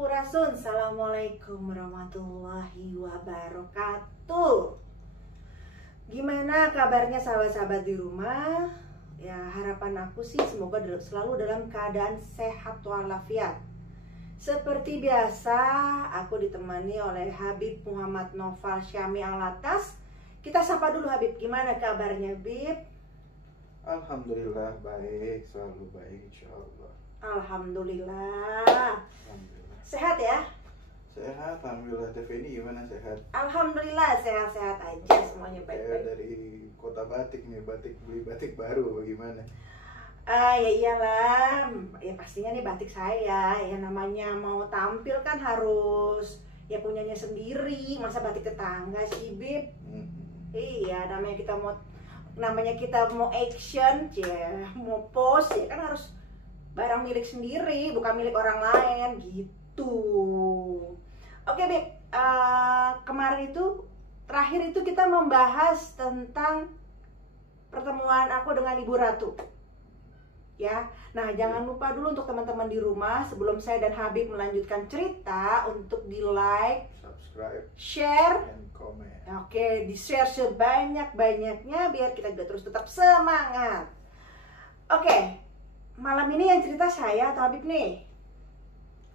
Sampurasun. Assalamualaikum warahmatullahi wabarakatuh. Gimana kabarnya sahabat-sahabat di rumah? Ya, harapan aku sih semoga selalu dalam keadaan sehat walafiat. Seperti biasa, aku ditemani oleh Habib Muhammad Noval Syami Alatas. Kita sapa dulu Habib, gimana kabarnya Bib? Alhamdulillah baik, selalu baik insyaallah. Alhamdulillah. Sehat ya? Sehat, alhamdulillah. TV ini gimana, sehat? Alhamdulillah sehat-sehat aja, semuanya Saya baik-baik. dari kota batik nih, beli batik baru bagaimana? Ya iyalah, ya pastinya nih batik saya. Ya namanya mau tampil kan harus ya punyanya sendiri, masa batik tetangga sih Bib? Iya, namanya kita mau action, ya mau post ya kan harus barang milik sendiri, bukan milik orang lain gitu. Oke Bib, kemarin itu terakhir itu kita membahas tentang pertemuan aku dengan Ibu Ratu. Ya, nah jangan lupa dulu untuk teman-teman di rumah sebelum saya dan Habib melanjutkan cerita untuk di like, Subscribe, share, and comment. oke, di share sebanyak-banyaknya biar kita juga terus tetap semangat. Oke, malam ini yang cerita saya atau Habib nih?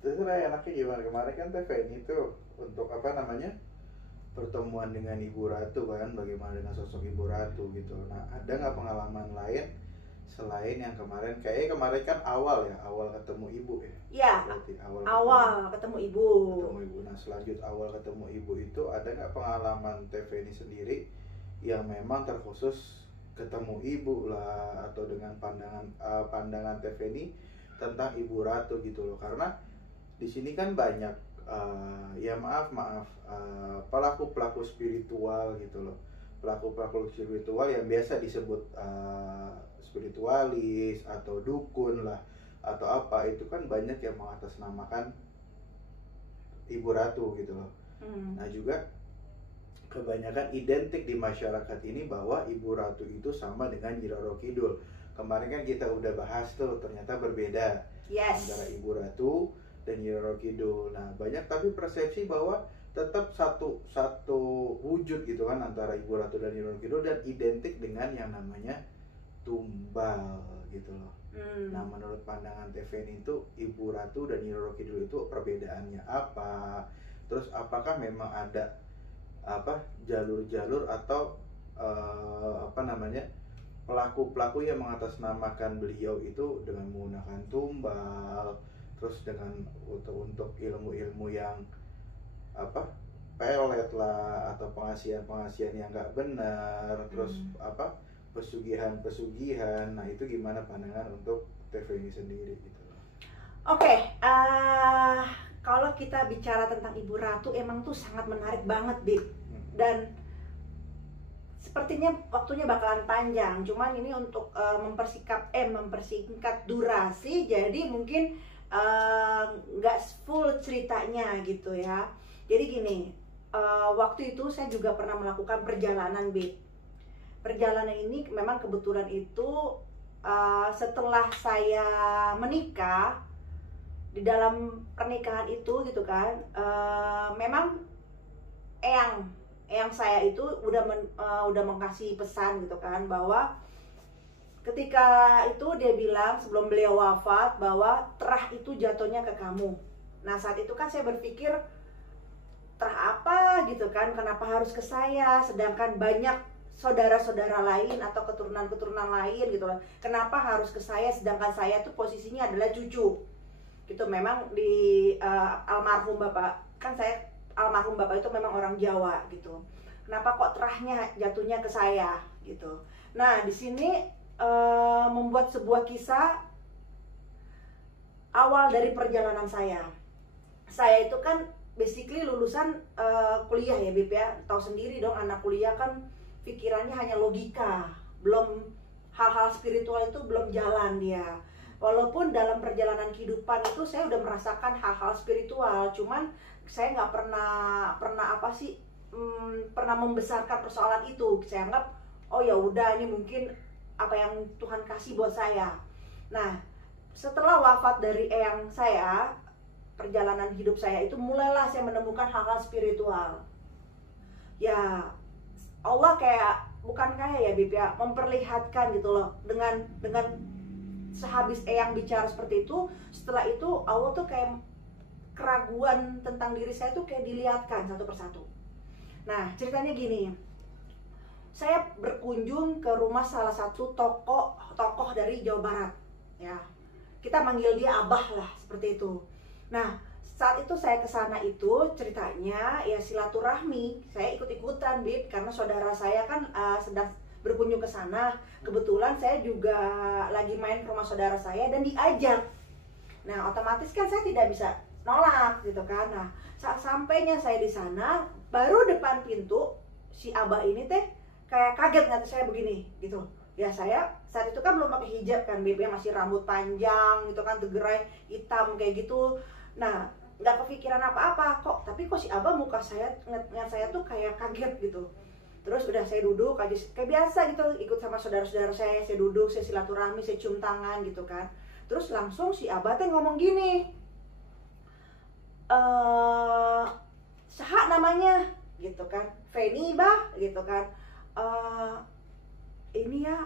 Terserah enaknya gimana. Kemarin kan TV ini tuh untuk apa namanya, pertemuan dengan Ibu Ratu kan, bagaimana dengan sosok Ibu Ratu gitu. Nah, ada nggak pengalaman lain selain yang kemarin? Kayaknya kemarin kan awal ketemu Ibu ya? Ya, Berarti awal ketemu Ibu. Ketemu Ibu. Nah, selanjut awal ketemu Ibu itu ada nggak pengalaman TV ini sendiri yang memang terkhusus ketemu Ibu lah, atau dengan pandangan TV ini tentang Ibu Ratu gitu loh? Karena di sini kan banyak pelaku-pelaku spiritual gitu loh, pelaku-pelaku spiritual yang biasa disebut spiritualis atau dukun lah atau apa, itu kan banyak yang mengatasnamakan Ibu Ratu gitu loh. Nah, juga kebanyakan identik di masyarakat ini bahwa Ibu Ratu itu sama dengan Nyi Roro Kidul. Kemarin kan kita udah bahas tuh, ternyata berbeda antara Ibu Ratu dan Nyi Roro Kidul. Nah, banyak tapi persepsi bahwa tetap satu wujud gitu kan antara Ibu Ratu dan Nyi Roro Kidul, dan identik dengan yang namanya tumbal gitu loh. Nah, menurut pandangan TVN itu Ibu Ratu dan Nyi Roro Kidul itu perbedaannya apa? Terus apakah memang ada jalur-jalur atau pelaku-pelaku yang mengatasnamakan beliau itu dengan menggunakan tumbal, terus dengan untuk ilmu-ilmu yang pelet lah, atau pengasihan yang nggak benar, terus pesugihan. Nah, itu gimana pandangan untuk TV ini sendiri gitu loh. Oke, kalau kita bicara tentang Ibu Ratu emang tuh sangat menarik banget Bib. Dan sepertinya waktunya bakalan panjang, cuman ini untuk mempersingkat durasi, jadi mungkin nggak full ceritanya gitu ya. Jadi gini, waktu itu saya juga pernah melakukan perjalanan Bib. Perjalanan ini memang kebetulan itu setelah saya menikah, di dalam pernikahan itu gitu kan, memang eyang saya itu udah mengkasih pesan gitu kan, bahwa ketika itu dia bilang sebelum beliau wafat bahwa terah itu jatuhnya ke kamu. Nah, saat itu kan saya berpikir, terah apa gitu kan, kenapa harus ke saya, sedangkan banyak saudara-saudara lain atau keturunan-keturunan lain gitu loh, kenapa harus ke saya, sedangkan saya tuh posisinya adalah cucu gitu. Memang di almarhum bapak itu memang orang Jawa gitu, kenapa kok terahnya jatuhnya ke saya gitu. Nah, di sini membuat sebuah kisah awal dari perjalanan saya. Saya itu kan basically lulusan kuliah ya Bib ya, tahu sendiri dong, anak kuliah kan pikirannya hanya logika, belum hal-hal spiritual itu belum jalan dia. Walaupun dalam perjalanan kehidupan itu saya udah merasakan hal-hal spiritual, cuman saya nggak pernah membesarkan persoalan itu. Saya anggap, oh ya udah, ini mungkin apa yang Tuhan kasih buat saya. Nah, setelah wafat dari eyang saya, perjalanan hidup saya itu mulailah saya menemukan hal-hal spiritual. Ya Allah kayak bukan kayak ya Bib ya, memperlihatkan gitu loh, dengan sehabis Eyang bicara seperti itu, setelah itu Allah tuh kayak keraguan tentang diri saya tuh kayak dilihatkan satu persatu. Nah ceritanya gini, saya berkunjung ke rumah salah satu tokoh dari Jawa Barat ya, kita manggil dia Abah lah seperti itu. Nah saat itu saya ke sana itu ceritanya ya silaturahmi, saya ikut-ikutan Bib, karena saudara saya kan sedang berkunjung ke sana. Kebetulan saya juga lagi main ke rumah saudara saya dan diajak. Nah otomatis kan saya tidak bisa nolak gitu kan. Nah saat sampainya saya di sana, baru depan pintu si Abah ini teh kayak kaget ngeliat saya begini gitu. Ya saya saat itu kan belum pakai hijab kan Bib, masih rambut panjang gitu kan, tegerai hitam kayak gitu. Nah nggak kepikiran apa-apa kok, tapi kok si Abah muka saya ngeliat saya tuh kayak kaget gitu. Terus udah saya duduk aja kayak biasa gitu, ikut sama saudara-saudara saya duduk, saya silaturahmi, saya cium tangan gitu kan. Terus langsung si Abah teh ngomong gini, saha namanya gitu kan, Feni bah gitu kan, ini ya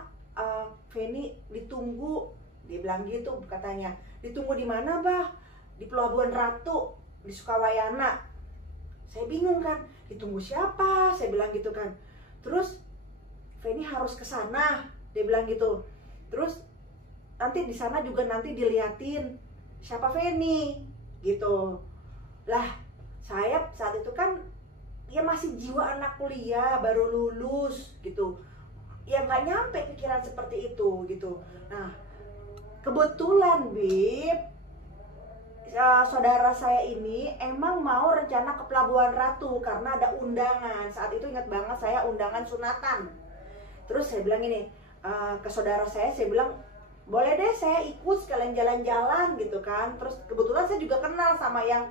Feni ditunggu, dia bilang gitu katanya. Ditunggu di mana bah? Di Pelabuhan Ratu di Sukawayana. Saya bingung kan, ditunggu siapa? Saya bilang gitu kan. Terus Feni harus ke sana, dia bilang gitu. Terus nanti di sana juga nanti diliatin siapa Feni gitu. Lah saya saat itu kan ya masih jiwa anak kuliah, baru lulus gitu, ya nggak nyampe pikiran seperti itu gitu. Nah kebetulan Bib, saudara saya ini emang mau rencana ke Pelabuhan Ratu karena ada undangan. Saat itu ingat banget saya undangan sunatan. Terus saya bilang ini ke saudara saya bilang boleh deh saya ikut sekalian jalan-jalan gitu kan. Terus kebetulan saya juga kenal sama yang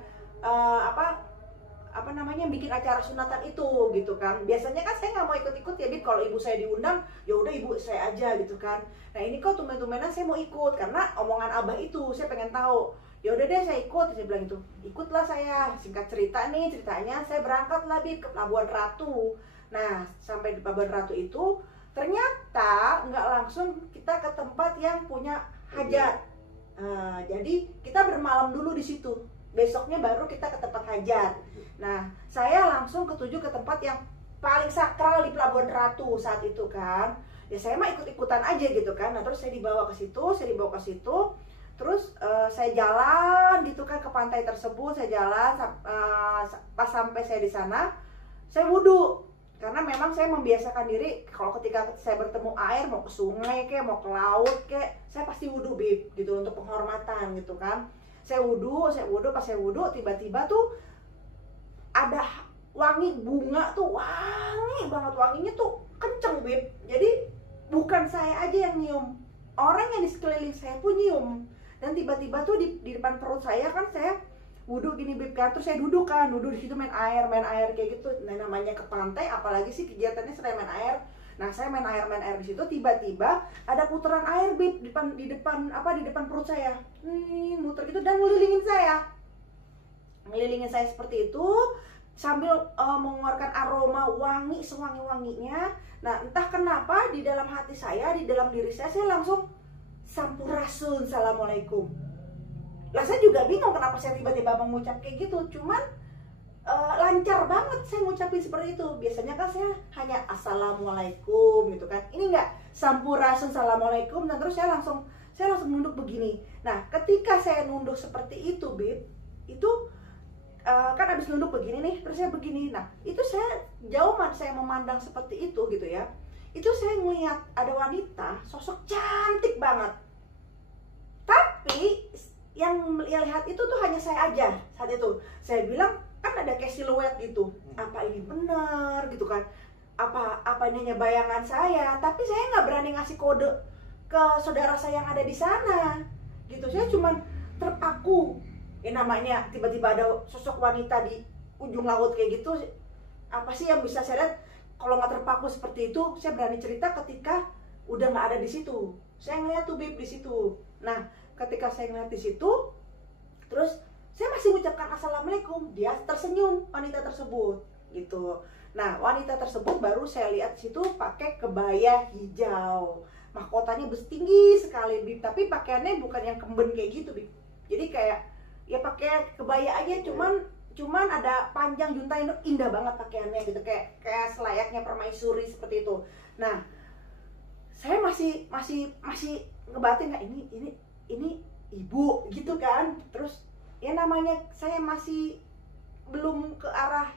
apa namanya bikin acara sunatan itu gitu kan. Biasanya kan saya nggak mau ikut-ikut ya Bib, kalau ibu saya diundang ya udah ibu saya aja gitu kan. Nah ini kok tumben-tumbenan saya mau ikut karena omongan Abah itu, saya pengen tahu. Ya udah deh saya ikut, saya bilang itu. Ikutlah saya. Singkat cerita nih ceritanya, saya berangkatlah Bib ke Pelabuhan Ratu. Nah sampai di Pelabuhan Ratu itu ternyata nggak langsung kita ke tempat yang punya hajat. Jadi kita bermalam dulu di situ. Besoknya baru kita ke tempat hajat. Nah saya langsung ketuju ke tempat yang paling sakral di Pelabuhan Ratu saat itu kan. Ya saya mah ikut-ikutan aja gitu kan. Nah terus saya dibawa ke situ, terus saya jalan gitu kan ke pantai tersebut. Saya jalan pas sampai saya di sana, saya wudhu karena memang saya membiasakan diri kalau ketika saya bertemu air, mau ke sungai kek, mau ke laut kek, saya pasti wudhu Bib gitu untuk penghormatan gitu kan. Saya wudhu, pas saya wudhu tiba-tiba tuh ada wangi bunga tuh, wangi banget, wanginya tuh kenceng Bib. Jadi bukan saya aja yang nyium, orang yang di sekeliling saya pun nyium. Dan tiba-tiba tuh di depan perut saya kan, saya wudhu gini Bib kan, terus saya duduk di situ main air kayak gitu. Nah namanya ke pantai apalagi sih kegiatannya selain main air. Nah saya main air di situ, tiba-tiba ada putaran air Bib di depan perut saya, muter gitu dan ngelilingin saya seperti itu sambil mengeluarkan aroma wangi sewangi-wanginya. Nah entah kenapa di dalam hati saya, di dalam diri saya langsung sampurasun, assalamualaikum. Lah saya juga bingung kenapa saya tiba-tiba mengucap kayak gitu, cuman lancar banget saya ngucapin seperti itu. Biasanya kan saya hanya assalamualaikum gitu kan, ini enggak, sampurasun, assalamualaikum. Dan terus saya langsung nunduk begini. Nah ketika saya nunduk seperti itu Bib, itu kan abis nunduk begini nih, terus saya begini. Nah itu saya jauh saya memandang seperti itu gitu ya, itu saya ngelihat ada wanita sosok cantik banget, tapi yang lihat itu tuh hanya saya aja. Saat itu saya bilang kan ada kayak siluet gitu, apa ini benar gitu kan, apa ini hanya bayangan saya. Tapi saya nggak berani ngasih kode ke saudara saya yang ada di sana gitu. Saya cuman terpaku, namanya tiba-tiba ada sosok wanita di ujung laut kayak gitu. Apa sih yang bisa saya lihat? Kalau nggak terpaku seperti itu, saya berani cerita ketika udah nggak ada di situ. Saya ngeliat tuh Bib di situ. Nah ketika saya ngeliat di situ, terus saya masih mengucapkan assalamualaikum, dia tersenyum, wanita tersebut gitu. Nah, wanita tersebut baru saya lihat situ pakai kebaya hijau, mahkotanya tinggi sekali, Bib. Tapi pakaiannya bukan yang kemben kayak gitu, Bib. Jadi kayak ya pakai kebaya aja, cuman ada panjang juntai, indah banget pakaiannya gitu, kayak selayaknya permaisuri seperti itu. Nah, saya masih ngebatin nggak ini ibu gitu kan. Terus ya namanya saya masih belum ke arah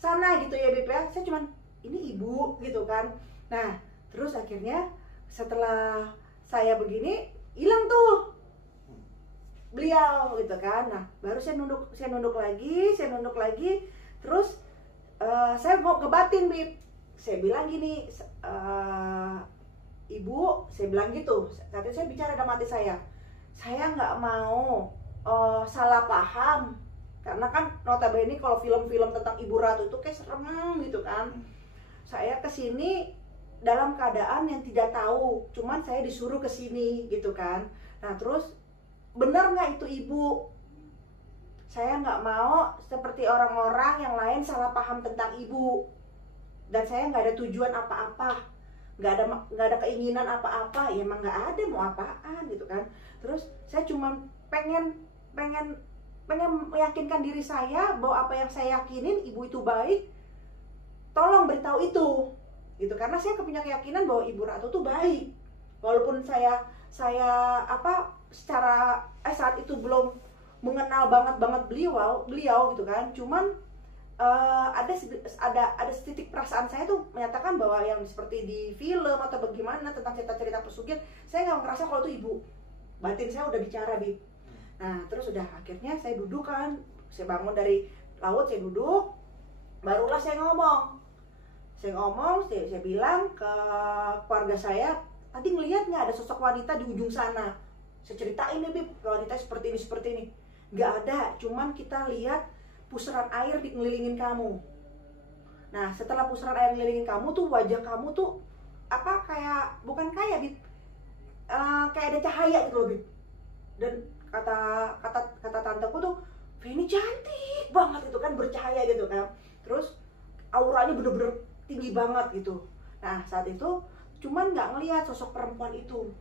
sana gitu ya, Beb ya. Saya cuman ini ibu gitu kan. Nah, terus akhirnya setelah saya begini hilang tuh beliau gitu kan. Nah, baru saya nunduk lagi, terus saya mau ngebatin, Bib. Saya bilang gini, ibu, saya bilang gitu. Saat itu saya bicara dalam hati saya nggak mau salah paham, karena kan notabene kalau film-film tentang Ibu Ratu itu kayak serem gitu kan. Saya kesini dalam keadaan yang tidak tahu, cuman saya disuruh kesini gitu kan. Nah, terus benar nggak itu ibu? Saya nggak mau seperti orang-orang yang lain salah paham tentang ibu, dan saya nggak ada tujuan apa-apa, nggak ada keinginan apa-apa, ya emang nggak ada mau apaan gitu kan. Terus saya cuma pengen meyakinkan diri saya bahwa apa yang saya yakinin ibu itu baik, tolong beritahu itu gitu, karena saya punya keyakinan bahwa Ibu Ratu tuh baik, walaupun saya secara saat itu belum mengenal banget beliau gitu kan. Cuman ada titik perasaan saya tuh menyatakan bahwa yang seperti di film atau bagaimana tentang cerita-cerita pesugihan, saya nggak ngerasa kalau itu ibu. Batin saya udah bicara, Bib. Nah, terus udah akhirnya saya duduk kan, saya bangun dari laut, saya duduk, barulah saya ngomong, saya bilang ke keluarga saya, tadi ngelihat nggak ada sosok wanita di ujung sana? Saya ceritain nih, Bib, wanita seperti ini. Nggak ada, cuman kita lihat pusaran air ngelilingin kamu. Nah, setelah pusaran air ngelilingin kamu tuh, wajah kamu tuh bukan kayak, Bib, kayak ada cahaya gitu loh, Bib. Dan kata tanteku tuh, ini cantik banget itu kan, bercahaya gitu kan. Terus auranya bener-bener tinggi banget gitu. Nah, saat itu cuman nggak ngelihat sosok perempuan itu,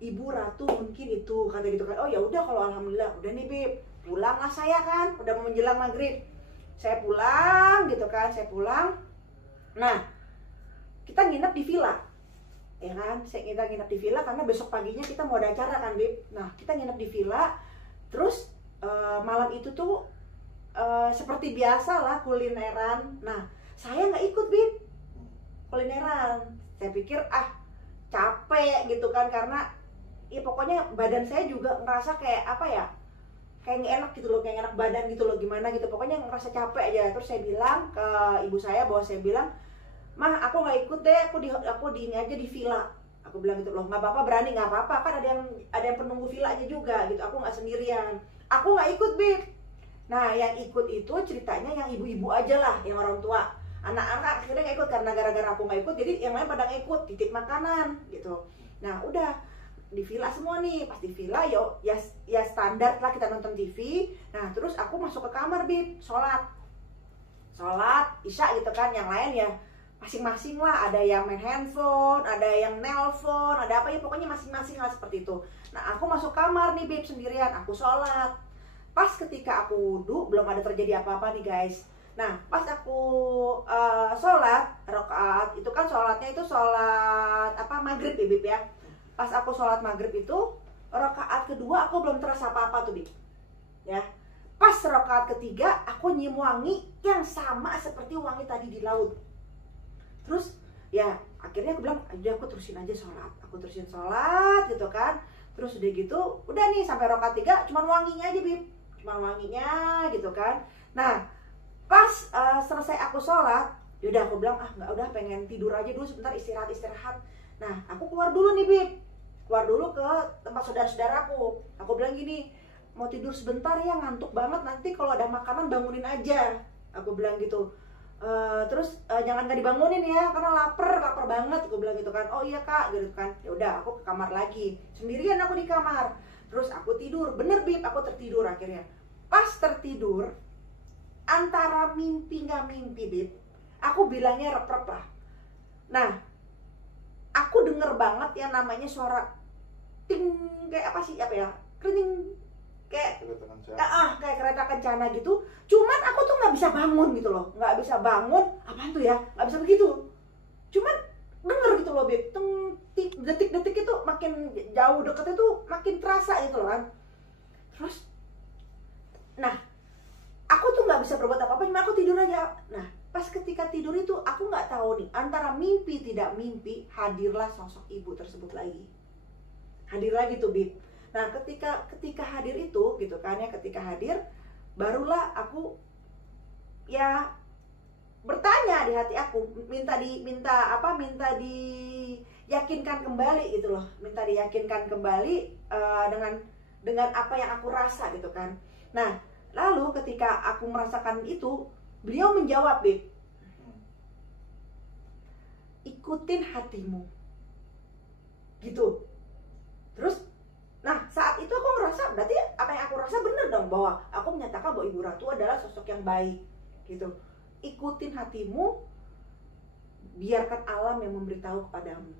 Ibu Ratu mungkin itu, kata gitu kan. Oh ya udah, kalau alhamdulillah udah nih, Bib, pulanglah saya kan, udah mau menjelang maghrib. Saya pulang gitu kan, Nah, kita nginep di villa, ya kan? Kita nginep di villa karena besok paginya kita mau ada acara kan, Bib. Nah, kita nginep di villa. Terus malam itu tuh seperti biasa lah kulineran. Nah, saya nggak ikut, Bib, kulineran. Saya pikir capek gitu kan, karena ya pokoknya badan saya juga ngerasa kayak kayak nggak enak gitu loh, kayak nggak enak badan gitu loh, gimana gitu, pokoknya ngerasa capek aja. Terus saya bilang ke ibu saya bahwa Mah, aku nggak ikut deh, aku di ini aja di villa. Aku bilang gitu loh, nggak apa-apa, berani, nggak apa-apa, kan ada yang penunggu villanya juga gitu, aku nggak sendirian. Aku nggak ikut, Bib. Nah, yang ikut itu ceritanya yang ibu-ibu aja lah, yang orang tua. Anak-anak akhirnya nggak ikut karena gara-gara aku nggak ikut, jadi yang lain pada ikut, titip makanan gitu. Nah, udah di villa semua nih. Pas di villa ya standar lah, kita nonton TV. Nah, terus aku masuk ke kamar, Bib, sholat isya gitu kan. Yang lain ya masing-masing lah, ada yang main handphone, ada yang nelpon, ada apa ya, pokoknya masing-masing lah seperti itu. Nah, aku masuk kamar nih, Bib, sendirian, aku sholat. Pas ketika aku wudhu, belum ada terjadi apa-apa nih, guys. Nah, pas aku sholat rakaat itu kan, sholatnya itu sholat maghrib ya, Bib ya. Pas aku sholat maghrib itu rakaat kedua aku belum terasa apa-apa tuh, Bib, ya. Pas rakaat ketiga aku nyium wangi yang sama seperti wangi tadi di laut. Terus ya akhirnya aku bilang, aja aku terusin aja sholat, gitu kan. Terus udah gitu, udah nih sampai rakaat 3 cuman wanginya aja, Bib, cuman wanginya gitu kan. Nah, pas selesai aku sholat, yaudah aku bilang nggak, udah pengen tidur aja dulu sebentar, istirahat. Nah, aku keluar dulu nih, Bib, keluar dulu ke tempat saudara-saudaraku. Aku bilang gini, mau tidur sebentar ya, ngantuk banget, nanti kalau ada makanan bangunin aja, aku bilang gitu. Terus jangan gak dibangunin ya, karena lapar banget, aku bilang gitu kan. Oh iya, Kak, gitu kan. Ya udah, aku ke kamar lagi, sendirian aku di kamar. Terus aku tidur, bener, Bib, aku tertidur akhirnya. pas tertidur, antara mimpi nggak mimpi, Bib, aku bilangnya rep-rep lah. Nah, aku denger banget yang namanya suara ting, kayak apa sih, apa ya, kering, kayak kayak kereta kencana gitu. Cuman aku tuh nggak bisa bangun gitu loh, nggak bisa bangun. Apaan tuh ya, nggak bisa begitu. Cuman denger gitu loh, Bib. Detik-detik itu makin jauh deket itu makin terasa gitu loh kan. Terus, nah, aku tuh nggak bisa berbuat apa-apa, cuma aku tidur aja. Nah, pas ketika tidur itu aku nggak tahu nih, antara mimpi tidak mimpi, hadirlah sosok ibu tersebut lagi. Hadir lagi tuh, Bib. Nah, ketika hadir itu gitu kan ya, ketika hadir barulah aku ya bertanya di hati aku, minta diyakinkan kembali gitu loh, minta diyakinkan kembali dengan apa yang aku rasa gitu kan. Nah, lalu ketika aku merasakan itu, beliau menjawab, Bib, ikutin hatimu gitu. Terus, nah saat itu aku ngerasa berarti apa yang aku rasa bener dong, bahwa aku menyatakan bahwa Ibu Ratu adalah sosok yang baik gitu. Ikutin hatimu, biarkan alam yang memberitahu kepadamu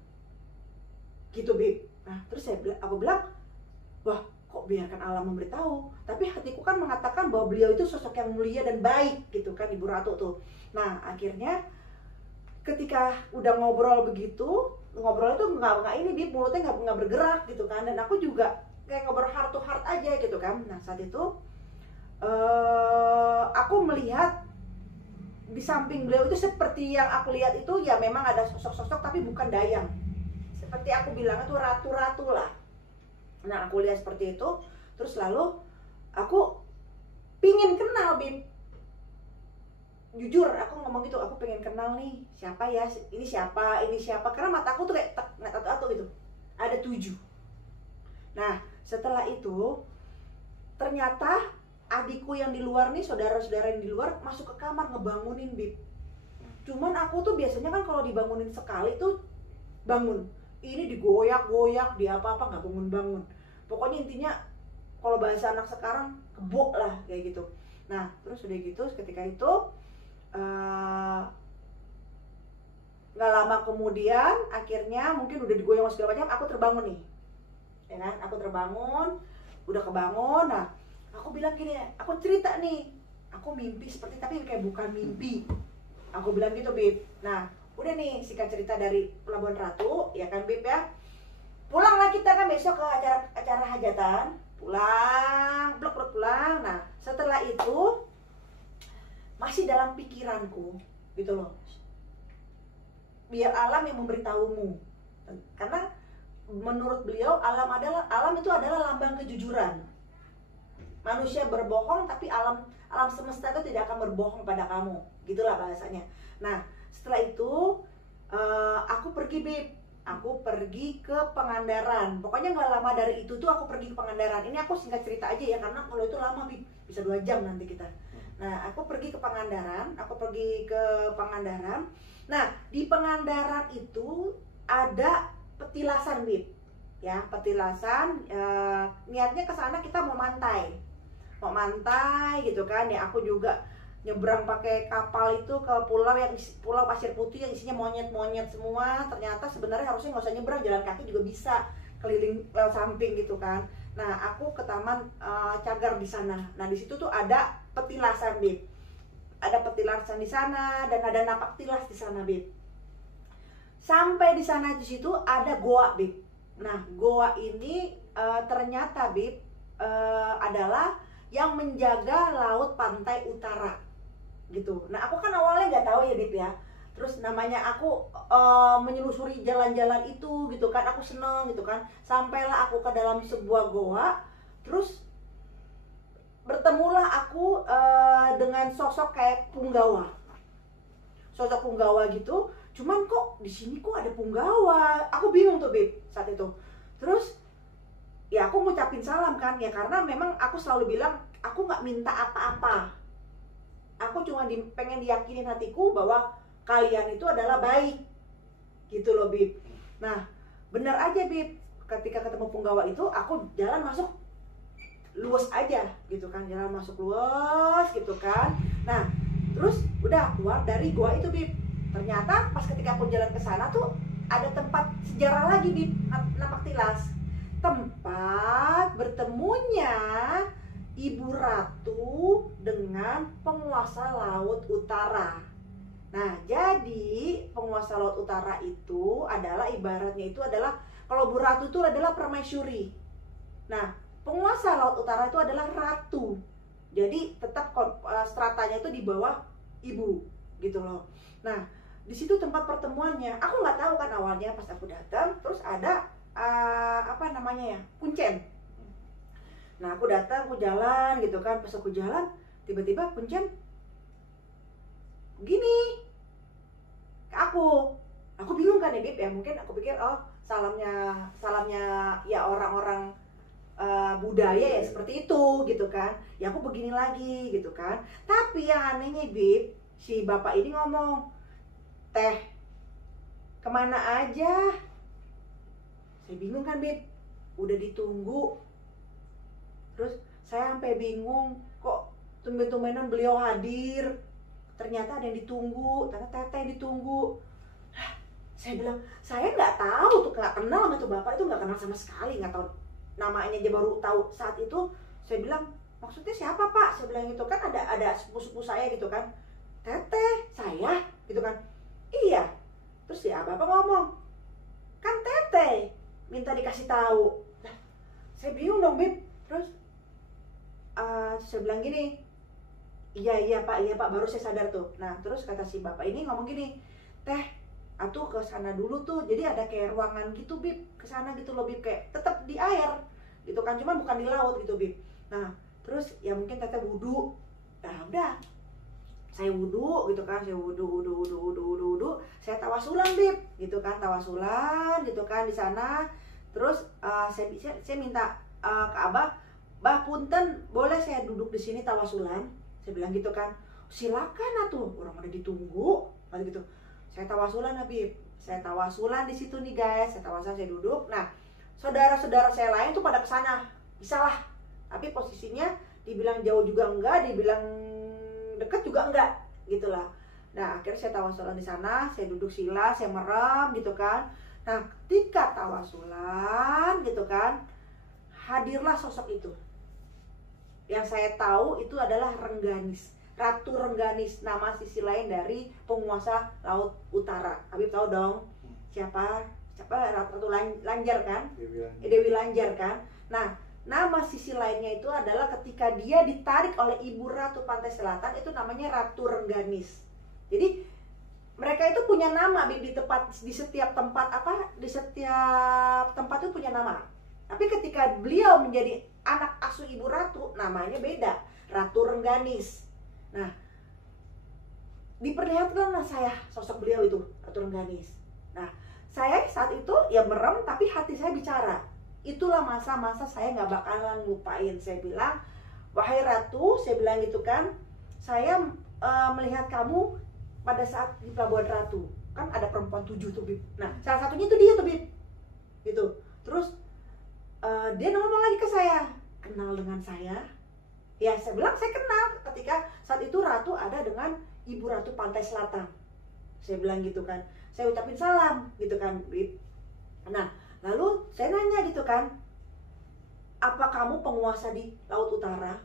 gitu, Bib. Nah terus aku bilang, wah kok biarkan alam memberitahu, tapi hatiku kan mengatakan bahwa beliau itu sosok yang mulia dan baik gitu kan, Ibu Ratu tuh. Nah akhirnya ketika udah ngobrol begitu, ngobrol itu nggak ini, Bib, mulutnya nggak bergerak gitu kan, dan aku juga kayak ngobrol heart to heart aja gitu kan. Nah saat itu aku melihat di samping beliau itu seperti yang aku lihat itu ya, memang ada sosok-sosok tapi bukan dayang, seperti aku bilang itu ratu-ratu lah. Nah aku lihat seperti itu, terus lalu aku pingin kenal, Bib. Jujur aku ngomong gitu, aku pengen kenal nih, siapa ya, ini siapa, karena mataku tuh kayak atu-atu gitu, ada 7. Nah setelah itu ternyata adikku yang di luar nih, saudara-saudara yang di luar masuk ke kamar ngebangunin, Bib. Cuman aku tuh biasanya kan kalau dibangunin sekali tuh bangun, ini digoyak-goyak, di apa-apa nggak bangun-bangun. Pokoknya intinya kalau bahasa anak sekarang kebok lah kayak gitu. Nah terus udah gitu ketika itu nggak lama kemudian akhirnya mungkin udah digoyang segala macam, aku terbangun nih, ya kan? Aku terbangun, udah kebangun. Nah aku bilang gini, aku cerita nih, aku mimpi seperti, tapi kayak bukan mimpi, aku bilang gitu, Bib. Nah udah nih singkat cerita dari Pelabuhan Ratu, ya kan, Bib ya. Pulanglah kita kan besok ke acara hajatan, pulang, blok pulang. Nah setelah itu masih dalam pikiranku gitu loh, biar alam yang memberitahumu, karena menurut beliau alam itu adalah lambang kejujuran. Manusia berbohong tapi alam semesta itu tidak akan berbohong pada kamu, gitulah bahasanya. Nah setelah itu aku pergi, Bib. Aku pergi ke Pangandaran. Pokoknya nggak lama dari itu tuh aku pergi ke Pangandaran. Ini aku singkat cerita aja ya, karena kalau itu lama, Bib, bisa 2 jam nanti kita. Nah aku pergi ke Pangandaran. Nah di Pangandaran itu ada petilasan, Bib, ya, petilasan. Niatnya ke sana kita mau mantai gitu kan ya. Aku juga nyebrang pakai kapal itu ke pulau Pasir Putih yang isinya monyet-monyet semua. Ternyata sebenarnya harusnya nggak usah nyebrang, jalan kaki juga bisa keliling lewat samping gitu kan. Nah aku ke Taman Cagar di sana. Nah di situ tuh ada petilasan, Bib. Ada petilasan di sana dan ada napak tilas di sana, Bib. Sampai di sana, di situ ada goa, Bib. Nah goa ini ternyata, Bib, adalah yang menjaga laut pantai utara gitu. Nah aku kan awalnya nggak tahu ya, Bib ya. Terus namanya aku menyelusuri jalan-jalan itu gitu kan, aku seneng gitu kan. Sampailah aku ke dalam sebuah goa, terus bertemulah aku dengan sosok kayak punggawa, sosok punggawa gitu. Cuman kok di sini kok ada punggawa? Aku bingung tuh, Bib, saat itu. Terus ya aku ngucapin salam kan ya, karena memang aku selalu bilang aku nggak minta apa-apa. Aku cuma pengen diyakinin hatiku bahwa kalian itu adalah baik gitu loh, Bib. Nah bener aja, Bib, ketika ketemu punggawa itu aku jalan masuk luas aja gitu kan, jalan masuk luas gitu kan. Nah terus udah keluar dari gua itu Bib, ternyata pas ketika aku jalan ke sana tuh ada tempat sejarah lagi Bib, napak tilas, tempat bertemunya Ibu Ratu dengan penguasa Laut Utara. Nah, jadi penguasa Laut Utara itu adalah ibaratnya itu adalah, kalau Bu Ratu itu adalah permaisuri. Nah, penguasa Laut Utara itu adalah ratu. Jadi tetap stratanya itu di bawah ibu gitu loh. Nah, di situ tempat pertemuannya. Aku nggak tahu kan awalnya pas aku datang, terus ada apa namanya ya, kuncen. Nah aku datang, aku jalan gitu kan, pas aku jalan tiba-tiba kuncen gini ke aku bingung kan ya Bib ya, mungkin aku pikir oh salamnya ya orang-orang budaya ya seperti itu gitu kan, ya aku begini lagi gitu kan. Tapi yang anehnya Bib, si bapak ini ngomong, teh kemana aja? Saya bingung kan Bib, udah ditunggu. Terus saya sampai bingung, kok tumben-tumbenan beliau hadir. Ternyata ada yang ditunggu, ternyata teteh yang ditunggu. Saya bilang, saya nggak tahu tuh, nggak kenal sama tuh bapak itu, nggak kenal sama sekali, nggak tahu namanya aja, baru tahu saat itu. Saya bilang, maksudnya siapa Pak? Saya bilang gitu kan, ada sepupu-sepupu saya gitu kan. Teteh, saya gitu kan. Iya. Terus ya bapak ngomong, kan teteh minta dikasih tahu. Nah, saya bingung dong Bib. Terus saya bilang gini, iya pak, baru saya sadar tuh. Nah terus kata si bapak ini ngomong gini, teh atuh ke sana dulu tuh, jadi ada kayak ruangan gitu Bib, ke sana gitu loh Bib, kayak tetap di air gitu kan, cuma bukan di laut gitu Bib. Nah terus ya mungkin teteh wudhu. Nah udah saya wudhu gitu kan, saya wudhu, saya tawasulan Bib gitu kan, tawasulan gitu kan di sana. Terus saya minta ke Abah, Bah punten boleh saya duduk di sini tawasulan? Saya bilang gitu kan. Silakan atuh, orang udah ditunggu gitu. Saya tawasulan Habib, saya tawasulan di situ nih guys, saya tawasulan, saya duduk. Nah saudara-saudara saya lain tuh pada kesana, bisa lah, tapi posisinya dibilang jauh juga enggak, dibilang dekat juga enggak gitulah. Nah akhirnya saya tawasulan di sana, saya duduk sila, saya merem gitu kan. Nah ketika tawasulan gitu kan, hadirlah sosok itu. Yang saya tahu itu adalah Rengganis, Ratu Rengganis, nama sisi lain dari penguasa Laut Utara. Habib tahu dong siapa Ratu Lanjar kan? Dewi Lanjar kan? Nah nama sisi lainnya itu adalah ketika dia ditarik oleh Ibu Ratu Pantai Selatan, itu namanya Ratu Rengganis. Jadi mereka itu punya nama di setiap tempat itu punya nama. Tapi ketika beliau menjadi anak asuh Ibu Ratu, namanya beda, Ratu Rengganis. Nah, diperlihatkanlah saya sosok beliau itu, Ratu Rengganis. Nah, saya saat itu ya merem, tapi hati saya bicara. Itulah masa-masa saya nggak bakalan lupain. Saya bilang, wahai Ratu, saya bilang gitu kan, saya melihat kamu pada saat di Pelabuhan Ratu. Kan ada perempuan 7 tuh Bib. Nah, salah satunya itu dia tuh Bib. Gitu. Terus dia ngomong lagi ke saya, kenal dengan saya? Ya saya bilang saya kenal, ketika saat itu Ratu ada dengan Ibu Ratu Pantai Selatan. Saya bilang gitu kan, saya ucapin salam gitu kan Bib. Nah lalu saya nanya gitu kan, apa kamu penguasa di Laut Utara?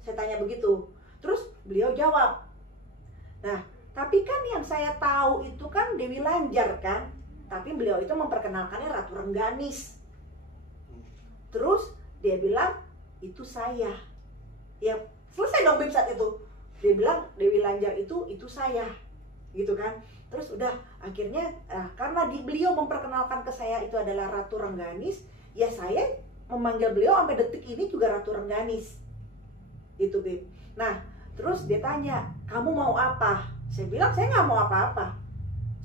Saya tanya begitu. Terus beliau jawab, nah tapi kan yang saya tahu itu kan Dewi Lanjar kan, tapi beliau itu memperkenalkannya Ratu Rengganis. Terus dia bilang, itu saya. Ya selesai dong Bib saat itu. Dia bilang Dewi Lanjar itu saya, gitu kan. Terus udah akhirnya karena beliau memperkenalkan ke saya itu adalah Ratu Rengganis, ya saya memanggil beliau sampai detik ini juga Ratu Rengganis, gitu Bib. Nah terus dia tanya, kamu mau apa? Saya bilang saya nggak mau apa-apa.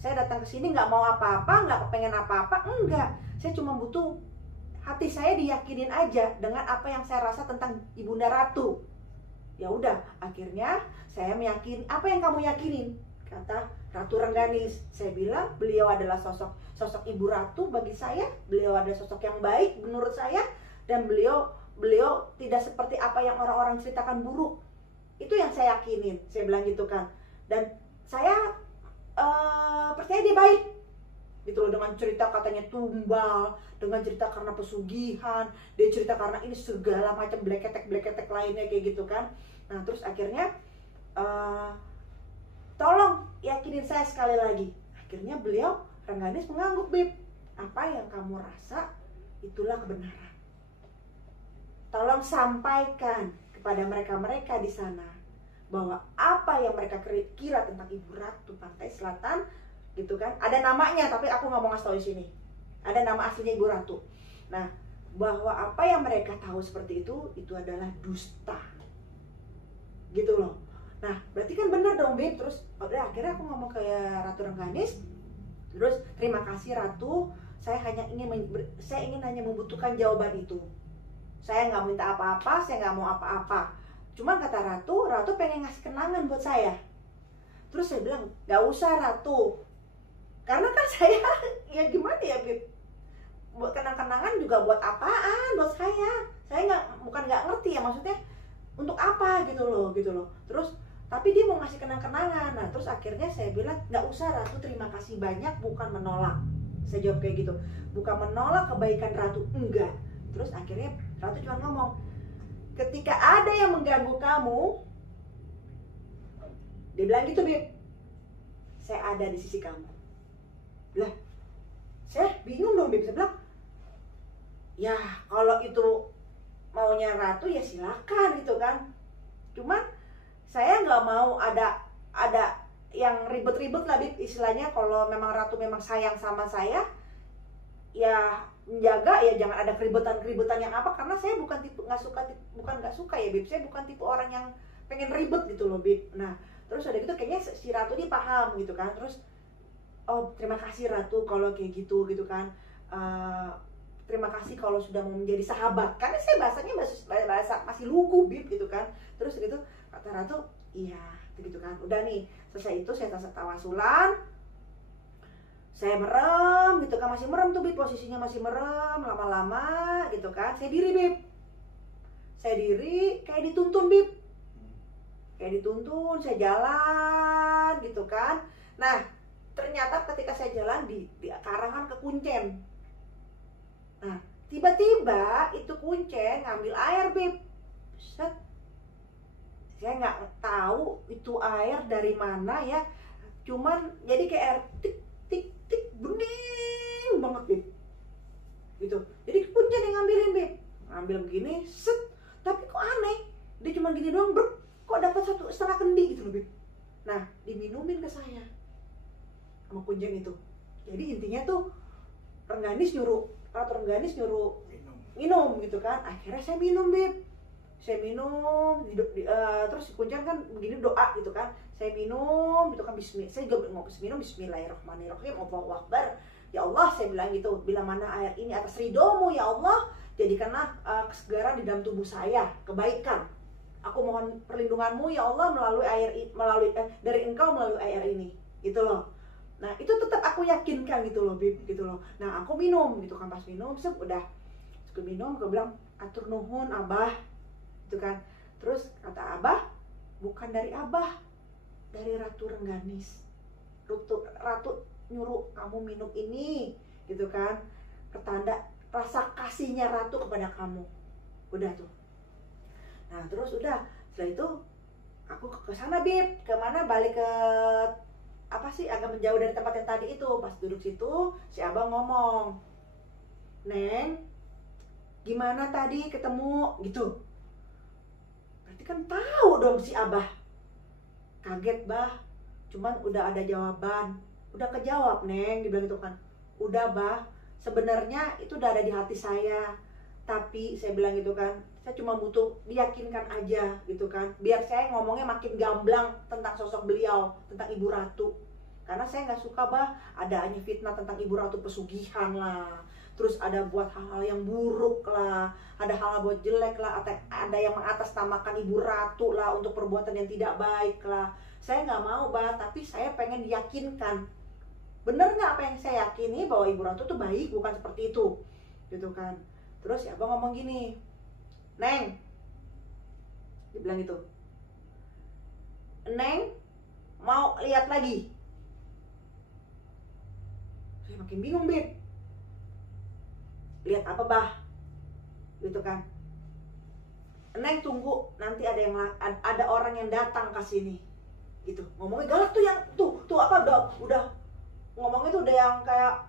Saya datang ke sini nggak mau apa-apa, nggak kepengen apa-apa, enggak. Saya cuma butuh hati saya diyakinin aja dengan apa yang saya rasa tentang Ibunda Ratu. Ya udah, akhirnya saya meyakini apa yang kamu yakinin, kata Ratu Rengganis. Saya bilang beliau adalah sosok Ibu Ratu bagi saya. Beliau adalah sosok yang baik menurut saya, dan beliau beliau tidak seperti apa yang orang-orang ceritakan buruk. Itu yang saya yakinin, saya bilang gitu kan. Dan saya percaya dia baik gitu loh, dengan cerita katanya tumbal, dengan cerita karena pesugihan, dia cerita karena ini segala macam bleketek lainnya kayak gitu kan. Nah terus akhirnya tolong yakinin saya sekali lagi. Akhirnya beliau, Rengganis mengangguk, Beb, apa yang kamu rasa itulah kebenaran. Tolong sampaikan kepada mereka-mereka di sana bahwa apa yang mereka kira tentang Ibu Ratu Pantai Selatan gitu kan, ada namanya tapi aku nggak mau ngasih tahu di sini. Ada nama aslinya Ibu Ratu. Nah, bahwa apa yang mereka tahu seperti itu adalah dusta. Gitu loh. Nah, berarti kan benar dong, Beb. Terus udah akhirnya aku ngomong ke Ratu Rengganis. Terus, terima kasih Ratu. Saya ingin hanya membutuhkan jawaban itu. Saya nggak minta apa-apa, saya nggak mau apa-apa. Cuma kata Ratu pengen ngasih kenangan buat saya. Terus saya bilang, nggak usah Ratu. Karena kan saya, ya gimana ya, Beb? Buat kenang-kenangan juga buat apaan buat saya? Saya bukan nggak ngerti ya, maksudnya untuk apa gitu loh. Terus, tapi dia mau ngasih kenang-kenangan. Nah, terus akhirnya saya bilang, nggak usah Ratu, terima kasih banyak, bukan menolak. Saya jawab kayak gitu, bukan menolak kebaikan Ratu, enggak. Terus akhirnya Ratu cuma ngomong, ketika ada yang mengganggu kamu, dia bilang gitu, Beb, saya ada di sisi kamu. Lah, saya bingung dong, Beb. Saya bilang, ya kalau itu maunya Ratu ya silakan gitu kan. Cuman saya nggak mau ada yang ribet-ribet lah, Beb, istilahnya. Kalau memang Ratu memang sayang sama saya, ya menjaga, ya jangan ada keributan yang apa, karena saya bukan nggak suka ya, Beb. Saya bukan tipe orang yang pengen ribet gitu loh, Beb. Nah, terus ada gitu kayaknya si Ratu ini paham gitu kan. Terus, oh terima kasih Ratu kalau kayak gitu kan. Terima kasih kalau sudah mau menjadi sahabat. Karena saya bahasanya bahasa masih lugu, Beb, gitu kan. Terus gitu kata Ratu, iya gitu kan. Udah nih, selesai itu saya tawasulan. Saya merem gitu kan, masih merem tuh, Beb, posisinya masih merem, lama-lama gitu kan. Saya diri, Beb. Saya diri kayak dituntun, Beb. Kayak dituntun, saya jalan gitu kan. Nah, ternyata ketika saya jalan di karangan kekuncen. Nah, tiba-tiba itu kuncen ngambil air, Beb. Set. Saya nggak tahu itu air dari mana ya. Cuman jadi kayak air tik bening banget, Beb. Gitu. Jadi kuncen yang ngambilin, Beb. Ngambil begini, set. Tapi kok aneh. Dia cuma gini doang, kok dapat 1,5 kendi gitu loh, Beb. Nah, diminumin ke saya sama kuncen itu. Jadi intinya tuh Ratu Rengganis nyuruh minum gitu kan. Akhirnya saya minum, Beb. Saya minum, terus kuncen kan begini doa gitu kan. Saya minum gitu kan, saya juga mau minum bismillahirrahmanirrahim, Allahu Akbar. Ya Allah, saya bilang gitu, bila mana air ini atas ridhomu ya Allah, jadikanlah kesegaran di dalam tubuh saya, kebaikan. Aku mohon perlindunganmu ya Allah dari engkau melalui air ini, gitu loh. Nah, itu tetap aku yakinkan gitu loh, Beb, gitu loh. Nah, aku minum gitu kan, pas minum, udah. Aku minum, aku bilang, atur nuhun Abah, gitu kan. Terus kata Abah, bukan dari Abah, dari Ratu Rengganis. Ratu nyuruh kamu minum ini, gitu kan. Pertanda rasa kasihnya Ratu kepada kamu. Udah tuh. Nah, terus udah, setelah itu aku ke sana, Beb. Kemana? Balik ke agak menjauh dari tempat yang tadi itu. Pas duduk situ, si Abah ngomong, Neng, gimana tadi ketemu gitu. Berarti kan tahu dong si Abah. Kaget, Bah, cuman udah ada jawaban. Udah kejawab, Neng, dibilang itu kan. Udah, Bah, sebenarnya itu udah ada di hati saya. Tapi saya bilang gitu kan, saya cuma butuh diyakinkan aja gitu kan, biar saya ngomongnya makin gamblang tentang sosok beliau, tentang Ibu Ratu. Karena saya nggak suka, Bah, adanya fitnah tentang Ibu Ratu pesugihan lah, terus ada buat hal-hal yang buruk lah, ada hal-hal buat jelek lah, ada yang mengatasnamakan Ibu Ratu lah untuk perbuatan yang tidak baik lah. Saya nggak mau, Bah, tapi saya pengen diyakinkan. Bener nggak apa yang saya yakini, bahwa Ibu Ratu tuh baik, bukan seperti itu gitu kan. Terus ya Abang ngomong gini, Neng, dia bilang gitu, Neng mau lihat lagi. Saya makin bingung, Beb. Lihat apa, Bah? Gitu kan. Neng tunggu, nanti ada orang yang datang ke sini. Gitu. Ngomongnya galak tuh, yang tuh apa, udah ngomongnya tuh udah yang kayak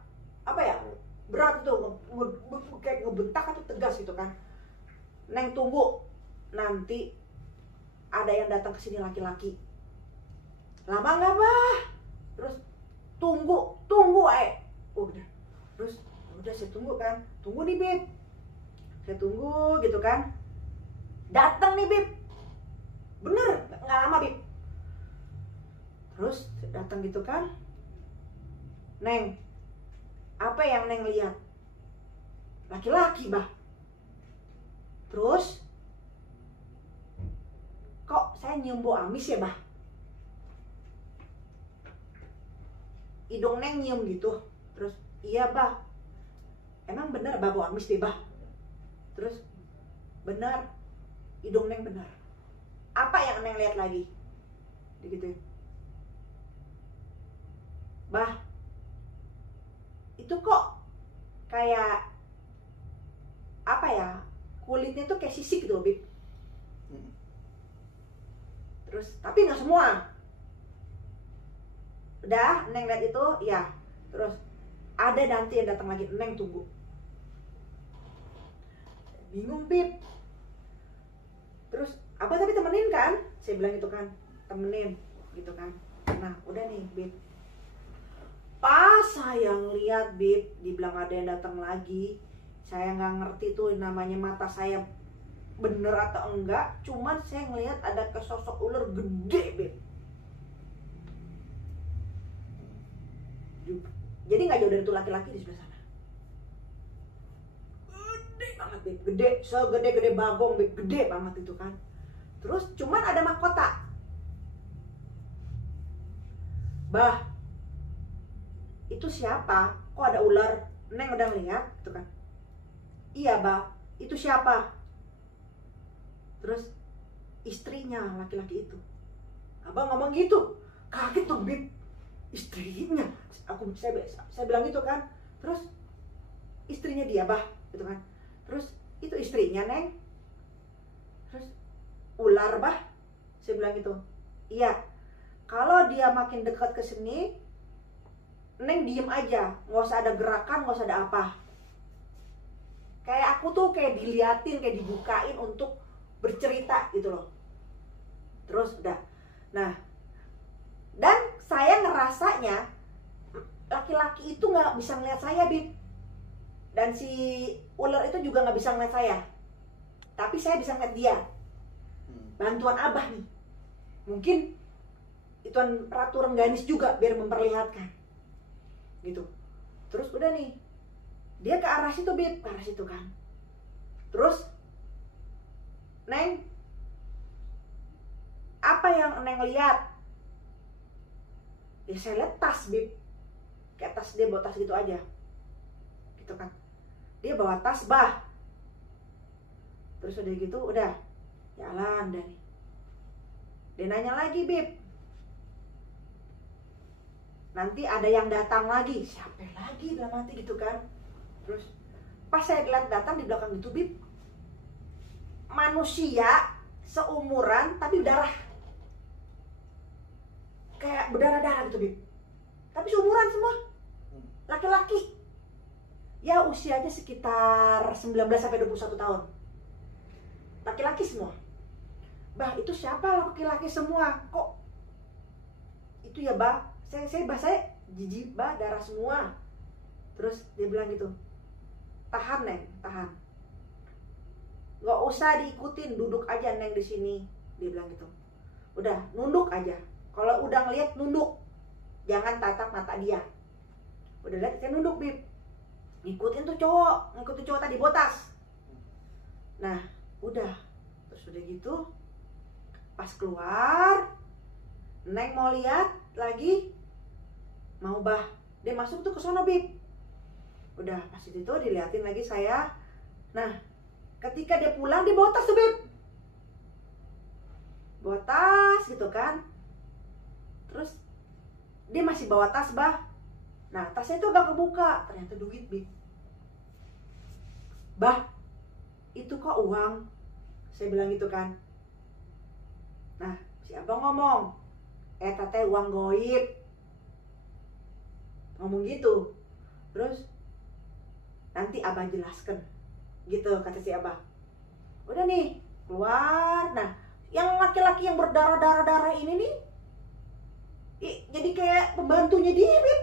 apa ya? Berat tuh, kayak ngebentak atau tegas gitu kan. Neng tunggu, nanti ada yang datang ke sini laki-laki. Lama nggak, Bah? Terus tunggu udah. Terus udah saya tunggu kan. Tunggu nih, Beb. Saya tunggu gitu kan. Datang nih, Beb. Bener, nggak lama, Beb. Terus datang gitu kan. Neng, apa yang Neng lihat? Laki-laki, Bah. Terus kok saya nyium bau amis ya, Bah? Hidung Neng nyium gitu. Terus iya, Bah. Emang bener, Bah, bau amis deh, Bah? Terus bener, hidung Neng bener. Apa yang Neng lihat lagi? Gitu. Bah, itu kok kayak apa ya, kulitnya tuh kayak sisik gitu, Bib. Terus tapi nggak semua. Udah, Neng lihat itu, ya. Terus ada nanti yang datang lagi, Neng tunggu. Bingung, Bib. Terus Abah tapi temenin kan? Saya bilang gitu kan, temenin gitu kan. Nah udah nih, Bib. Pas saya ngeliat, Bib, dibilang ada yang datang lagi, saya nggak ngerti tuh namanya mata saya bener atau enggak. Cuman saya ngeliat ada kesosok ular gede, Bib. Jadi nggak jauh dari itu laki-laki di sebelah sana. Gede banget, Bib. Gede, segede-gede bagong, Bib. Gede banget itu kan. Terus cuman ada mahkota. Bah, itu siapa? Kok ada ular? Neng udah lihat, gitu kan? Iya, Bah. Itu siapa? Terus istrinya laki-laki itu. Abang ngomong gitu. Kaget tuh, Bib. Istrinya. Saya bilang gitu kan. Terus istrinya dia, Bah, gitu kan. Terus itu istrinya, Neng. Terus ular, Bah. Saya bilang gitu. Iya. Kalau dia makin dekat ke sini, Neng diem aja, nggak usah ada gerakan, nggak usah ada apa. Kayak aku tuh kayak diliatin, kayak dibukain untuk bercerita gitu loh. Terus udah. Nah, dan saya ngerasanya laki-laki itu nggak bisa ngeliat saya, Bib. Dan si ular itu juga nggak bisa ngeliat saya. Tapi saya bisa ngeliat dia. Bantuan Abah nih. Mungkin Tuan Ratu Rengganis juga biar memperlihatkan. Gitu. Terus udah nih. Dia ke arah situ, Bib, ke arah situ kan. Terus Neng, apa yang Neng lihat? Ya saya lihat tas, Bib. Kayak tas, dia bawa tas gitu aja. Gitu kan. Dia bawa tas, Bah. Terus udah gitu, udah jalan dah nih. Dia nanya lagi, Bib. Nanti ada yang datang lagi. Siapa lagi dalam hati gitu kan. Terus pas saya lihat datang di belakang itu, Bib, manusia seumuran tapi berdarah. Kayak berdarah-darah gitu, Bib. Tapi seumuran semua. Laki-laki. Ya usianya sekitar 19 sampai 21 tahun. Laki-laki semua. Bah, itu siapa laki-laki semua? Kok itu ya, Bah? Saya jijik, Bah, darah semua. Terus dia bilang gitu, tahan, Neng, tahan. Gak usah diikutin, duduk aja, Neng, di sini. Dia bilang gitu. Udah, nunduk aja. Kalau udah ngeliat, nunduk. Jangan tatap mata dia. Udah lihat, saya nunduk, Bib. Ngikutin tuh cowok tadi botas. Nah, udah. Terus udah gitu, pas keluar, Neng mau lihat lagi, mau Bah, dia masuk tuh ke sono, Bib. Udah pas itu diliatin lagi saya. Nah, ketika dia pulang dia bawa tas tuh Beb, bawa tas gitu kan. Terus dia masih bawa tas bah. Nah tasnya itu agak kebuka, ternyata duit Beb. Bah, itu kok uang? Saya bilang gitu kan. Nah si abang ngomong, tete uang goib, ngomong gitu. Terus nanti abang jelaskan gitu kata si abang. Udah nih keluar. Nah yang laki-laki yang berdarah-darah ini nih jadi kayak pembantunya dia Beb.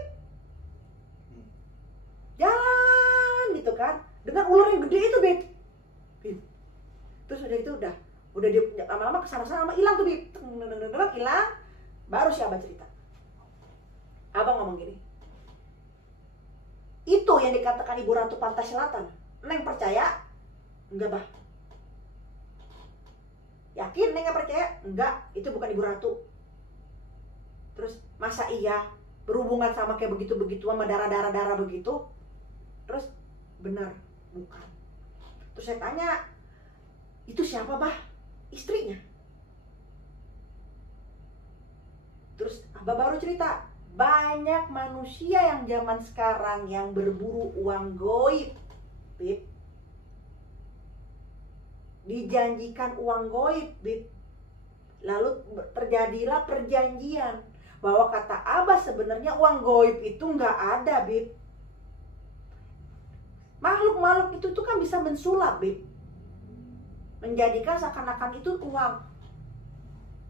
Jalan gitu kan dengan ular yang gede itu Beb. Terus udah itu udah dia lama-lama kesana-sana lama hilang tuh Beb. Hilang. Baru si abang cerita. Abang ngomong gini, itu yang dikatakan Ibu Ratu Pantai Selatan, Neng percaya? Enggak bah. Yakin Neng gak percaya? Enggak, itu bukan Ibu Ratu. Terus masa iya berhubungan sama kayak begitu-begitu, sama darah-darah begitu? Terus benar, bukan. Terus saya tanya, itu siapa bah? Istrinya. Terus abah baru cerita, banyak manusia yang zaman sekarang yang berburu uang goib, Bib. Dijanjikan uang goib, Bib. Lalu terjadilah perjanjian bahwa kata abah sebenarnya uang goib itu nggak ada, Bib. Makhluk-makhluk itu tuh kan bisa mensulap, Bib. Menjadikan seakan-akan itu uang.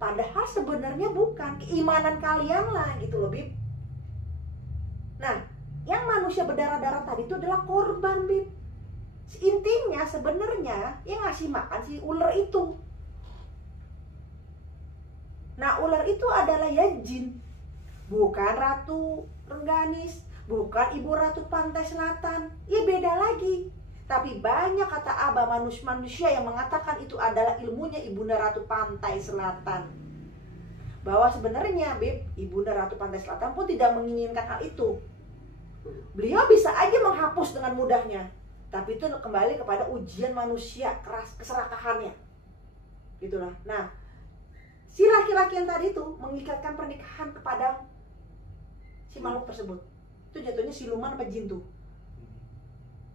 Padahal sebenarnya bukan, keimanan kalian lah gitu loh Bib. Nah, yang manusia berdarah-darah tadi itu adalah korban Bib. Intinya sebenarnya yang ngasih makan si ular itu. Nah, ular itu adalah ya jin. Bukan Ratu Rengganis, bukan Ibu Ratu Pantai Selatan. Ya beda lagi. Tapi banyak kata abah manusia yang mengatakan itu adalah ilmunya Ibunda Ratu Pantai Selatan. Bahwa sebenarnya Bib, Ibunda Ratu Pantai Selatan pun tidak menginginkan hal itu. Beliau bisa aja menghapus dengan mudahnya. Tapi itu kembali kepada ujian manusia, keras keserakahannya. Gitulah. Nah, si laki-laki yang tadi itu mengikatkan pernikahan kepada si makhluk tersebut. Itu jatuhnya siluman apa jin tuh.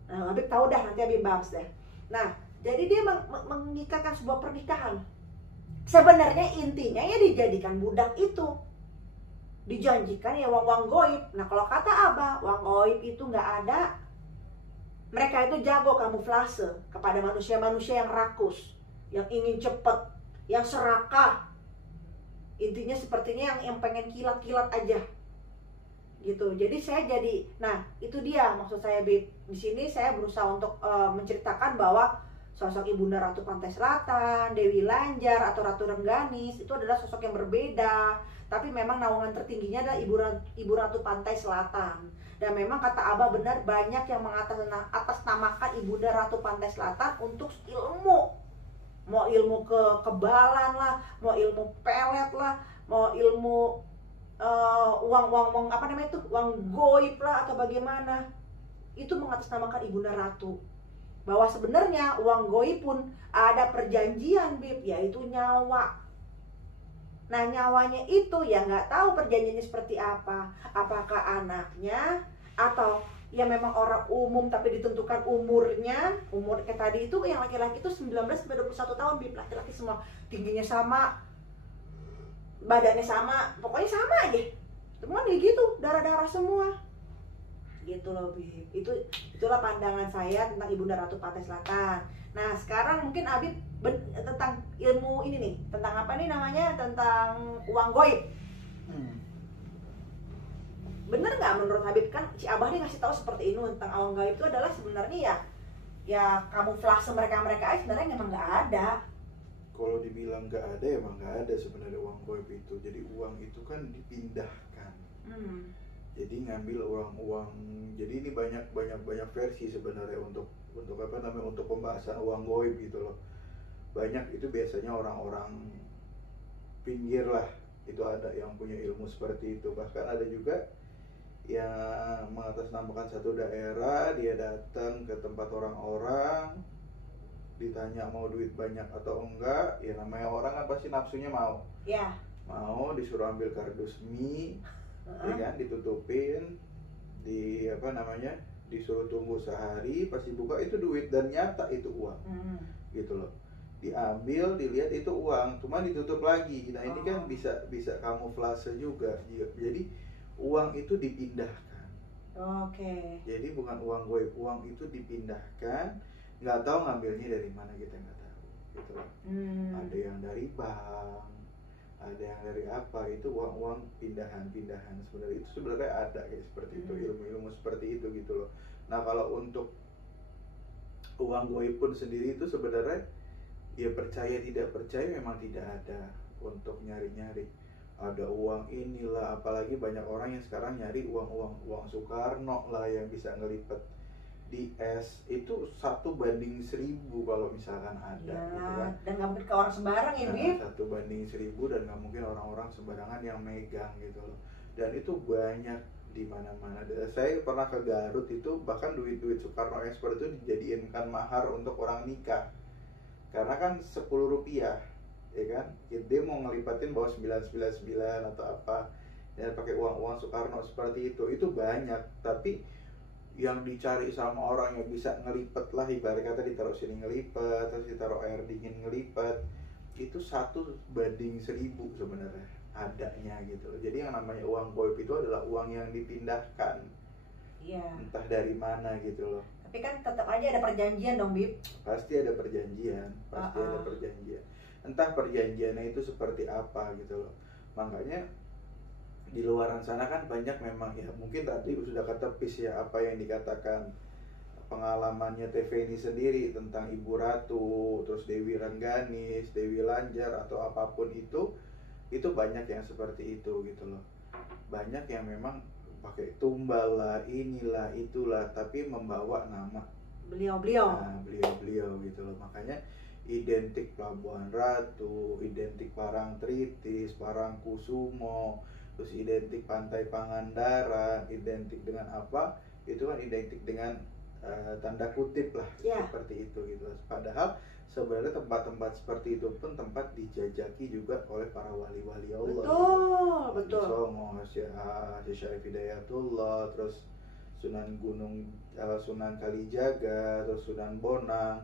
Nah, Habib tahu dah, nanti Habib bahas deh. Nah, jadi dia mengikatkan sebuah pernikahan. Sebenarnya intinya ya dijadikan budak itu. Dijanjikan ya uang goib. Nah, kalau kata Abah, uang goib itu nggak ada. Mereka itu jago kamuflase kepada manusia-manusia yang rakus, yang ingin cepat, yang serakah. Intinya sepertinya yang pengen kilat-kilat aja. Gitu. Jadi saya nah itu dia maksud saya Bib. Di sini saya berusaha untuk menceritakan bahwa sosok Ibunda Ratu Pantai Selatan, Dewi Lanjar atau Ratu Rengganis itu adalah sosok yang berbeda. Tapi memang naungan tertingginya adalah Ibu Ratu Pantai Selatan. Dan memang kata Abah benar, banyak yang mengatasnamakan Ibunda Ratu Pantai Selatan untuk ilmu. Mau ilmu kekebalan lah, mau ilmu pelet lah, mau ilmu uang apa namanya itu, uang goib lah atau bagaimana. Itu mengatasnamakan Ibunda Ratu. Bahwa sebenarnya uang goib pun ada perjanjian Bib, yaitu nyawa. Nah nyawanya itu ya nggak tahu perjanjiannya seperti apa. Apakah anaknya atau ya memang orang umum tapi ditentukan umurnya. Umur kayak tadi itu yang laki-laki itu 19-21 tahun Bib. Laki-laki semua tingginya sama, badannya sama, pokoknya sama aja. Semua kayak gitu, darah-darah semua. Gitu loh Bib. Itulah pandangan saya tentang Ibunda Ratu Pantai Selatan. Nah sekarang mungkin Habib tentang ilmu ini nih, tentang apa nih namanya, tentang uang goib. Bener nggak menurut Habib, kan si Abah nih ngasih tahu seperti ini tentang uang goib itu adalah sebenarnya ya kamuflase mereka aja sebenarnya memang nggak ada. Kalau dibilang nggak ada, emang nggak ada sebenarnya uang goib itu. Jadi uang itu kan dipindahkan. Jadi ngambil uang. Jadi ini banyak versi sebenarnya untuk apa namanya, untuk pembahasan uang goib gitu loh. Banyak itu biasanya orang-orang pinggir lah, itu ada yang punya ilmu seperti itu. Bahkan ada juga yang mengatasnamakan satu daerah, dia datang ke tempat orang-orang, ditanya mau duit banyak atau enggak, ya namanya orang kan pasti nafsunya mau. Ya. Mau disuruh ambil kardus mie, ya kan, ditutupin, disuruh tunggu sehari, pasti buka itu duit dan nyata itu uang, gitu loh. Diambil, dilihat itu uang, cuma ditutup lagi. Nah ini kan bisa kamuflase juga. Jadi uang itu dipindahkan. Oke. Jadi bukan uang goib, uang itu dipindahkan. Nggak tahu ngambilnya dari mana, kita nggak tahu, gitu loh. Ada yang dari bank, ada yang dari apa, itu uang pindahan sebenarnya itu ada kayak seperti itu, ilmu seperti itu gitu loh. Nah kalau untuk uang goib pun sendiri itu sebenarnya ya percaya tidak percaya memang tidak ada untuk nyari-nyari ada uang inilah, apalagi banyak orang yang sekarang nyari uang Soekarno lah yang bisa ngelipet di es itu 1:1000 kalau misalkan ada, ya, gitu kan. Dan nggak mungkin ke orang sembarang ya, Bib. 1:1000 dan nggak mungkin orang-orang sembarangan yang megang gitu loh. Dan itu banyak di mana-mana. Saya pernah ke Garut itu, bahkan duit Soekarno Expert itu dijadikan mahar untuk orang nikah. Karena kan 10 rupiah, ya kan, dia mau ngelipatin bahwa 999 atau apa, dan pakai uang Soekarno seperti itu banyak. Tapi yang dicari sama orang yang bisa ngelipet lah, ibarat kata ditaruh sini ngelipet, terus ditaruh air dingin ngelipet, itu 1:1000 sebenarnya adanya gitu. Jadi yang namanya uang goib itu adalah uang yang dipindahkan, entah dari mana gitu loh. Tapi kan tetap aja ada perjanjian dong, Bib. Pasti ada perjanjian, ada perjanjian. Entah perjanjiannya itu seperti apa gitu loh. Makanya di luaran sana kan banyak memang ya, mungkin tadi sudah ketepis ya apa yang dikatakan pengalamannya TV ini sendiri tentang Ibu Ratu, terus Dewi Rengganis, Dewi Lanjar atau apapun itu banyak yang seperti itu gitu loh. Banyak yang memang pakai tumbal lah, inilah, itulah, tapi membawa nama beliau-beliau. Nah, beliau-beliau gitu loh. Makanya identik Pelabuhan Ratu, identik Parangtritis, Parangkusumo, terus identik Pantai Pangandaran, identik dengan apa? Itu kan identik dengan tanda kutip lah, seperti itu gitu. Padahal sebenarnya tempat-tempat seperti itu pun tempat dijajaki juga oleh para wali-wali Allah. Betul. Songo, Syarif Hidayatullah, terus Sunan Kalijaga, terus Sunan Bonang,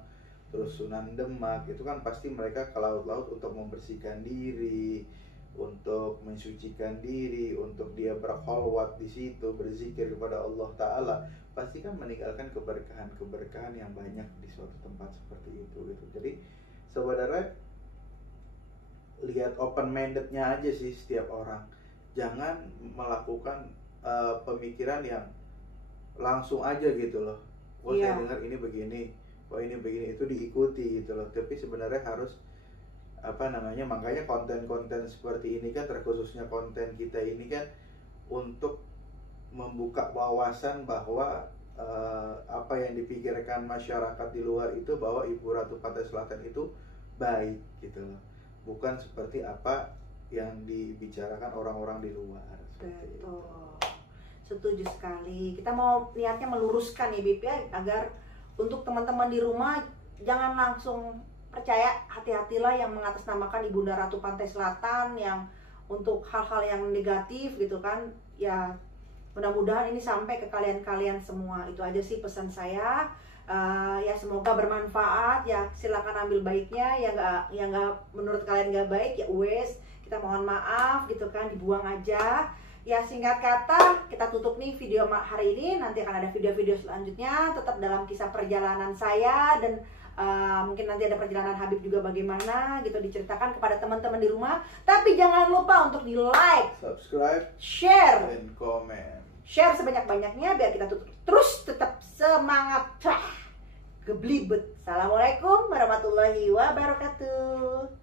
terus Sunan Demak. Itu kan pasti mereka ke laut-laut untuk membersihkan diri, untuk mensucikan diri, untuk dia berkholwat di situ, berzikir kepada Allah Ta'ala. Pasti kan meninggalkan keberkahan yang banyak di suatu tempat seperti itu gitu. Jadi sebenarnya lihat open-mindednya aja sih setiap orang. Jangan melakukan pemikiran yang langsung aja gitu loh. Saya dengar ini begini, ini begini, itu diikuti gitu loh. Tapi sebenarnya harus makanya konten-konten seperti ini kan, terkhususnya konten kita ini kan untuk membuka wawasan bahwa apa yang dipikirkan masyarakat di luar itu bahwa Ibu Ratu Pantai Selatan itu baik gitu loh, bukan seperti apa yang dibicarakan orang-orang di luar. Betul, setuju sekali. Kita mau niatnya meluruskan ya, Bib ya, agar untuk teman-teman di rumah jangan langsung percaya, hati-hatilah yang mengatasnamakan Ibunda Ratu Pantai Selatan yang untuk hal-hal yang negatif gitu kan. Ya mudah-mudahan ini sampai ke kalian-kalian semua. Itu aja sih pesan saya. Ya semoga bermanfaat. Ya silakan ambil baiknya, yang nggak menurut kalian nggak baik ya wes, kita mohon maaf gitu kan, dibuang aja. Ya singkat kata kita tutup nih video hari ini. Nanti akan ada video-video selanjutnya tetap dalam kisah perjalanan saya, dan mungkin nanti ada perjalanan Habib juga bagaimana gitu diceritakan kepada teman-teman di rumah. Tapi jangan lupa untuk di like, subscribe, share, dan komen. Share sebanyak-banyaknya biar kita terus tetap semangat. Geblibet. Assalamualaikum warahmatullahi wabarakatuh.